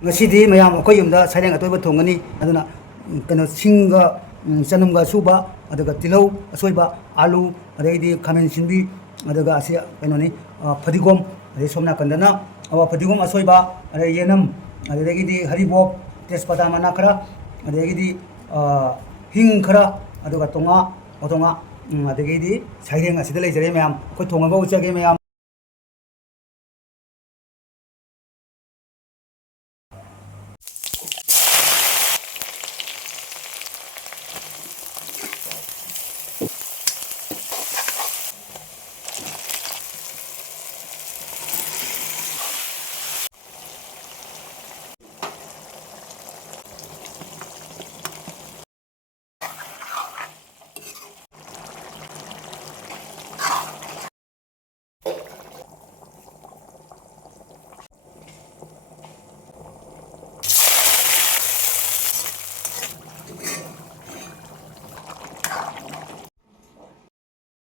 ngasi mayam akhoi yumda saireng atoiba thongani aduna kano singa chanumga suba adaga tilau asoiba alu adai khamen sinbi adaga ase kano ni fadigom adai somna kandana awa fadigom asoiba adai yenam adai haribop tespada mana khara adai hing khara aduga tonga otonga adai saireng asida leijare mayam akhoi thongaba uchage mayam